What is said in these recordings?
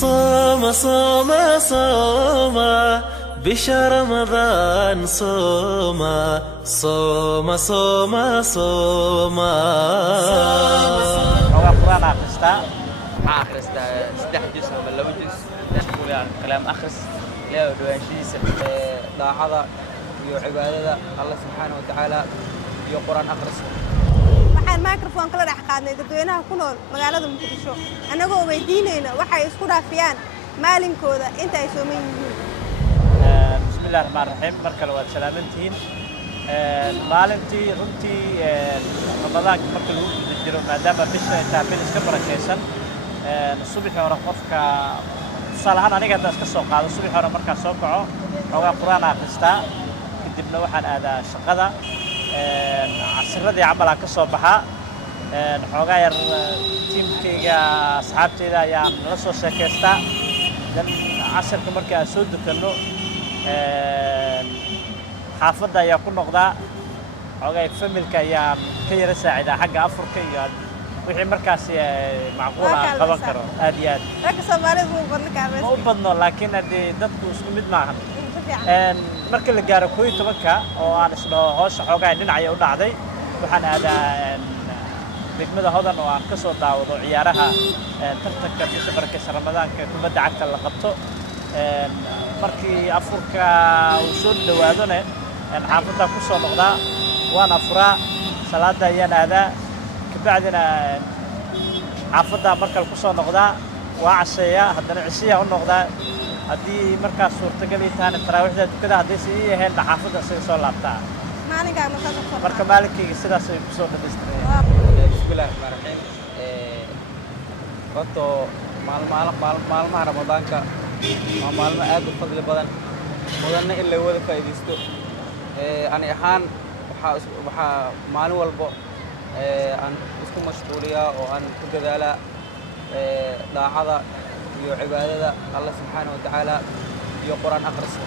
صوم صوم صوم بشهر رمضان صوم صوم صوم صوم هو قرآن أخرستا أخرستا 6 جزء من لو جزء تقول يعني كلام أخرس لا دواشيس لاحظة وعبادة الله سبحانه وتعالى يقرآن أخرس waxaan microphone kala dhex qaadnay dadweynaha ku nool magaalada Muqdisho anagoo weydiinayna waxay isku dhaafiyaan maalinkooda inta ay sooman yihiin bismillaahir rahmaanir rahiim markale waad salaamantiin maalintii runtii ramadaanka marka lagu guda jiro maadaama bisha inta bil iska barakeysan subaxii hore qofka salahan aniga hadda iska soo qaado subaxii hore marka soo kaco xogaa quraan akhristaa kadibna waxaan aadaa shaqada casradii camal aan ka soo baxaa xogaa yar tiimkayga asxaabteyda ayaan la soo sheekaystaa dan casarka markii aan soo dukanno xaafadda ayaa ku noqdaa xogaa familka ayaan ka yara saacidaa xagga afurka iyo wixii markaas macquul aan qaban karo aad iyo aad ragga Soomaalidu wuu badli karaa ma u badno laakiin hadii dadku isku mid maahan marka la gaaro 12ka oo aan isla hoosh xogaa dhinacay u dhacday waxaan aadaa degmada hodan oo aan ka soo daawado ciyaaraha tartanka bisha barakeysan ramadaanka kubadda cagta la qabto markii afurka uu soo dhawaadona xaafadda ku soo noqdaa waan afuraa salaada ayaan aadaa kabacdina xaafadda markale ku soo noqdaa waa casheeyaa haddana cishiya u noqdaa haddii markaas suurtagal ay tahay taraawixda tukada haddii si yahay xaafadda isaga soo laabtaa maalinka marka maalinkayga sidaas ay ku soo dhameystireen bismillaahir rahmaanir rahiim runto maalmaha ramadaanka waa maalmo aad u fadli badan mudanna in la wada faa'iideysto ani ahaan waxaa maalin walbo aan isku mashquuliyaa oo aan ku dadaalaa daacada iyo cibaadada Allah subhanahu wa ta'ala iyo quraan akhriska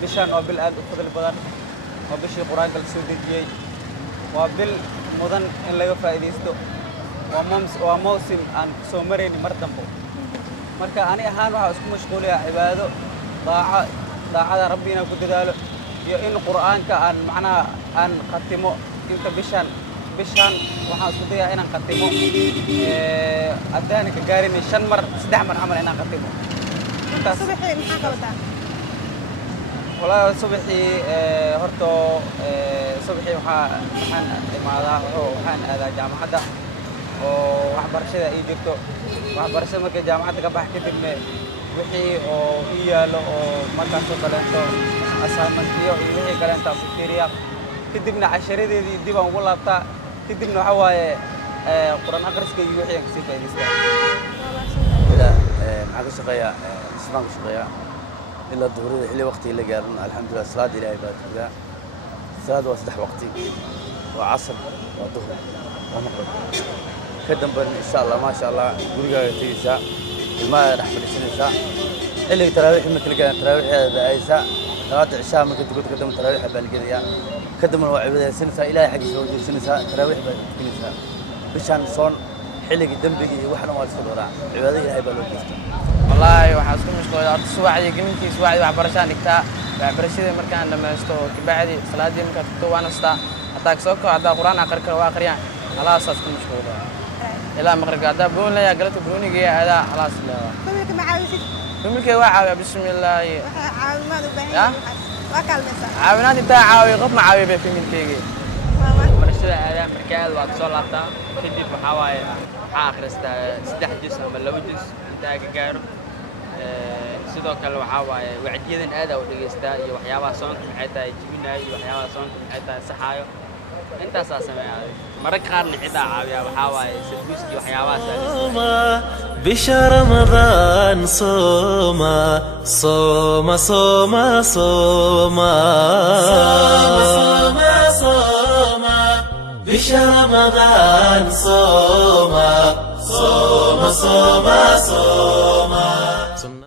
bishan waa bil aad u fadli badan oo bishii quraanka la soo dejiyay waa bil mudan in laga faa'iideysto waa mawsim aan soo mareyn mar dambo marka ani ahaan waxa isku mashquuliyaa cibaado daacada rabbina ku dadaalo iyo in quraanka aan macnaha aan qatimo inta bishan waxaan isku dayaa inaan qatimo haddaan ka gaarin 5 mar 3 mar camal inaan qatimo subaxii maxaa qabataa والله صبحي هرتو صبحي waxaan imaadaa waxaan aadaa jaamacadda oo waxbarashada ay jirto waxbarashada marka jaamacadda ka bax kadibna wixii oo iyaalo oo markaas oo kaleento assignmentiyo iyo wixii kaleento fiiriya kadibna casharadeedii dib aan ugu laabtaa kadibna waxa waaye quraan akhriska iyo wixii aan kasii faa'iideystaa maxaa ka shaqeeyaa ismaan ka shaqeeyaa إلا الظهور اللي وقتي اللي قالوا الحمد لله صلاة إلهي بارك صلاة وصدح وقتي وعصر وظهر ومغرب كدم إن شاء الله ما شاء الله قرقة تيسا الماء راح فلسين ساعة اللي تراويح مثل كان تراويح هذا أي ساعة صلاة العشاء ممكن تقول قدم تراويح بالقضية كدم الوعي سنة إلهي حق سوي سنة تراويح بالكنيسة بشان صون حلق الدم بيجي وحنا ما تصدرها عبادة إلهي بالوقت والله waxaan isku mashquulay subaxdii gelintii subaxdii waxbarashada dhigtaa waxbarashada markaan dhameysto kabacdi salaadii markaan tagto waan astaa hataa soo koob hadaa quraan aqri karo waa aqriyaan khalaas isku mashquulay ilaa maqribka hadaa boon la galto booniga aada khalaas la familka macaawisid familka waa caawiya bismillaah caawimaad u baahan yahay waa kaalmaysaa caawinaad inta caawiyo qof macaawiyo bay familkayga waxbarashada aada markaa waa soo laabtaa kadib waxa waaye waxaan akhristaa 3 juz ama 2 juz inta ka gaaro sidoo kale waxa waaye wacdiyadan aad u dhageystaa iyo waxyaabaha soonka maxay tahay jibinaay iyo waxyaabaha soonka maxay tahay saxaayo intaas sameeyay marka qaarna xitaa caawiya waxa waaye sadbuuski waxyaabaha بشهر رمضان صوم صوم صوم صوم صوم صوم بشهر رمضان صوم صوم صوم صوم